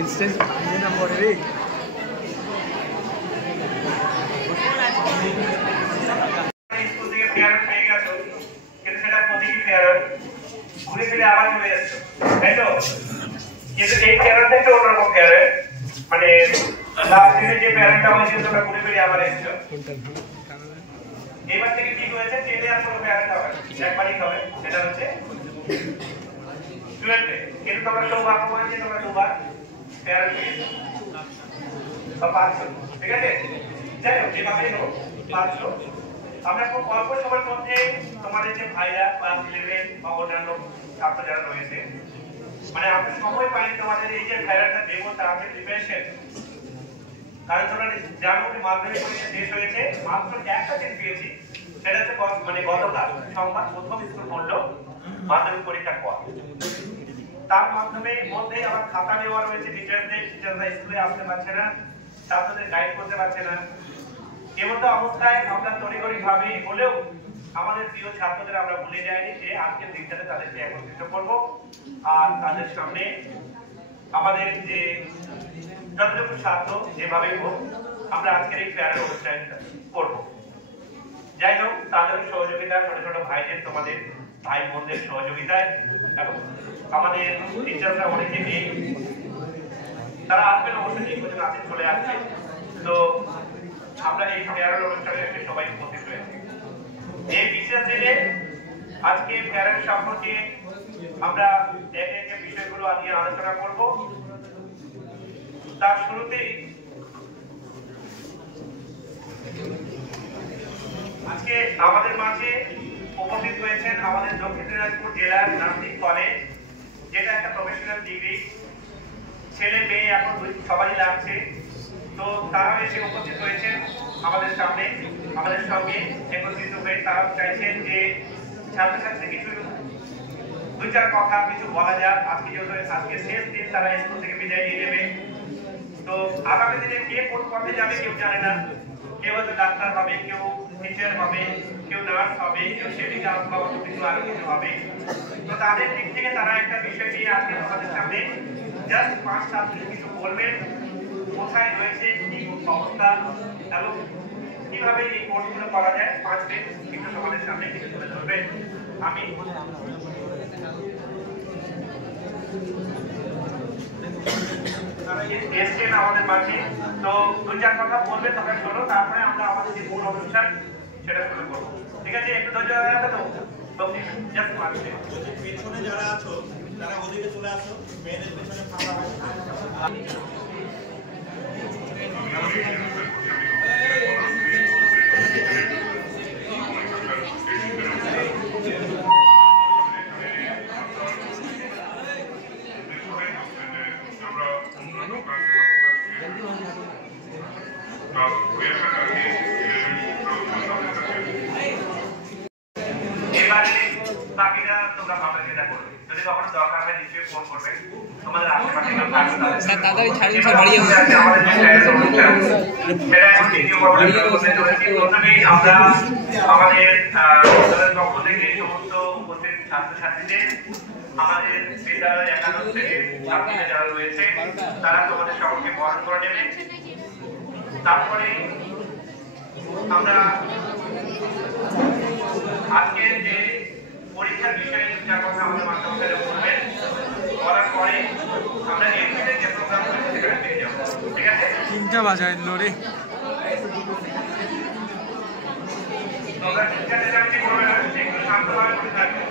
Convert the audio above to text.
Instant ভাঙে না পড়ে রে। স্কুল থেকে ফেয়ার পেয়ে গেছো, কিন্তু সেটা প্রতীকী ফেয়ার ঘুরে ফিরে আবার চলে যাচ্ছে, তাই তো? কিন্তু এই ফেয়ারটা একটু অন্যরকম ফেয়ার, মানে লাস্ট দিনে যে ফেয়ারটা হয়েছে তোমরা ঘুরে ফিরে আবার এসছো। এবার থেকে ঠিক হয়েছে, চেনে আর কোনো ফেয়ার হবে একবারই হবে, সেটা হচ্ছে 12 কিন্তু তোমরা সৌভাগ্য হয়েছে, তোমরা দুবার ফেয়ার পেয়েছো বা পাচ্ছ, ঠিক আছে? যাই হোক, যেভাবেই হোক পাচ্ছ। আমরা খুব অল্প সময়ের মধ্যে তোমাদের যে ভাইরা ক্লাস 11 বা অন্যান্য ছাত্র যারা রয়েছে, মানে আমরা সময় পাইনি তোমাদের এই যে ভাইরাটা দেবো তাদের প্রিপারেশন, কারণ তোমরা জানো যে মাধ্যমিক পরীক্ষা শেষ হয়েছে, মাত্র একটা দিন পেয়েছি, সেটা হচ্ছে মানে গতকাল সোমবার প্রথম স্কুল পড়লো মাধ্যমিক পরীক্ষার পর। তার মাধ্যমে মধ্যে আবার খাতা নেওয়া রয়েছে টিচারদের, টিচাররা স্কুলে আসতে পারছে না, ছাত্রদের গাইড করতে পারছে না। এমন অবস্থায় আমরা তড়িঘড়ি ভাবে হলেও আমাদের প্রিয় ছাত্রদের আমরা ভুলে যাইনি যে আজকের দিনটাতে তাদেরকে একত্রিত করব আর তাদের সামনে আমাদের যে যতটুকু ছাত্র যেভাবে হোক আমরা আজকের এই ফেয়ারের অনুষ্ঠানটা করব। যাই হোক, তাদের সহযোগিতা, ছোট ছোট ভাইদের, তোমাদের ভাই বোনদের সহযোগিতায় এবং আমাদের টিচাররা অনেকে নেই, তারা আসবেন অবশ্যই, নির্বাচন আছে, চলে আসছে। তো আমরা এই ফেয়ারের অনুষ্ঠানে এসে সবাই উপস্থিত হয়েছি। এই বিশেষ দিনে আজকে ফেয়ারের সম্পর্কে আমরা একে একে বিষয়গুলো নিয়ে আলোচনা করব। তার শুরুতেই আজকে আমাদের মাঝে উপস্থিত হয়েছেন আমাদের দক্ষিণ দিনাজপুর জেলার নার্সিং কলেজ, যেটা একটা প্রফেশনাল ডিগ্রি, ছেলে মেয়ে এখন সবারই লাগছে। তো তারাও এসে উপস্থিত হয়েছেন আমাদের সামনে, আমাদের সঙ্গে একত্রিত হয়ে তারাও চাইছেন যে ছাত্রছাত্রী কিছু দুই চার কথা কিছু বলা যাক। আজকে যেহেতু আজকে শেষ দিন, তারা স্কুল থেকে বিদায় নিয়ে নেবে। তো আগামী দিনে কে কোন পথে যাবে কেউ জানে না, কেউ হয়তো ডাক্তার হবে, কেউ টিচার হবে, কেউ নার্স হবে, কেউ সেবিকা বা অন্য কিছু আরো কিছু হবে। তো তাদের দিক থেকে তারা একটা বিষয় নিয়ে আজকে আমাদের সামনে জাস্ট 5-7 মিনিট কিছু বলবেন, কোথায় রয়েছে, কি অবস্থা এবং কিভাবে এই কোর্সগুলো করা যায়। 5 মিনিট কিন্তু তোমাদের সামনে কিছু তুলে ধরবেন। আমি এসছেন আমাদের মাঝে, তো 2-4 কথা বলবেন, তোমরা শোনো, তারপরে আমরা আমাদের যে মূল অনুষ্ঠান সেটা শুরু করবো, ঠিক আছে? একটু ধৈর্য রাখবে তো। Just 5 minute. পেছনে যারা আছো তারা ওদিকে চলে আসো, মেয়েদের পেছনে ফাঁকা হয়। বাকিটা তোমরা ভাবনা চিন্তা করবে, যদি কখনো দরকার হয় নিশ্চয়ই ফোন করবে। তোমাদের আশেপাশে কেউ থাকবে তাড়াতাড়ি ছাড়ুন, সব বাড়ি যাবো। আমাদের যে ফেয়ারের অনুষ্ঠান সেটা এখন দ্বিতীয় পর্বে করতে চলেছি। প্রথমেই আমরা আমাদের বিদ্যালয়ের পক্ষ থেকে সমস্ত উপস্থিত ছাত্রছাত্রীদের, আমাদের বিদ্যালয়ের একাদশ থেকে ছাত্রীরা যারা রয়েছে তারা তোমাদের সকলকে বরণ করে নেবে। তারপরে আমরা আজকের যে পরীক্ষার বিষয়ে যার কথা আমাদের মাস্টারমশাইরা বলবেন, বলার পরে আমরা এমপিদের যে প্রোগ্রাম রয়েছে সেখানে পেয়ে যাবো, ঠিক আছে? 3টা বাজায় রে। তোমরা চিন্তা করবে না, একটু শান্তভাবে বসে থাকবে।